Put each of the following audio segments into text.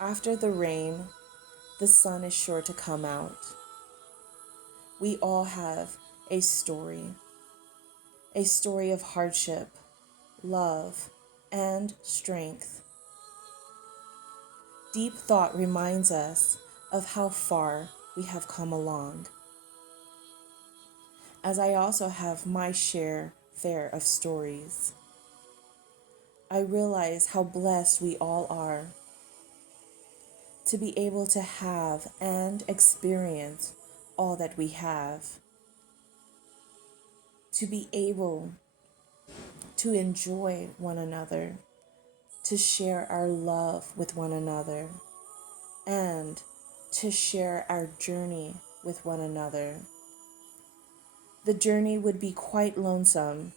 After the rain, the sun is sure to come out. We all have a story of hardship, love, and strength. Deep thought reminds us of how far we have come along, as I also have my fair of stories. I realize how blessed we all are to be able to have and experience all that we have, to be able to enjoy one another, to share our love with one another, and to share our journey with one another. The journey would be quite lonesome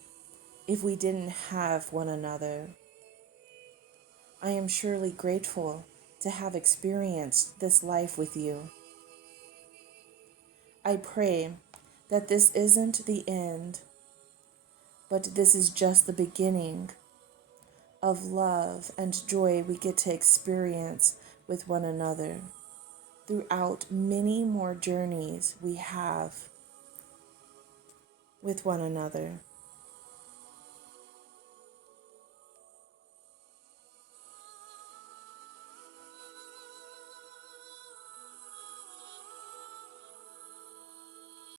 if we didn't have one another. I am surely grateful to have experienced this life with you. I pray that this isn't the end, but this is just the beginning of love and joy we get to experience with one another throughout many more journeys we have with one another.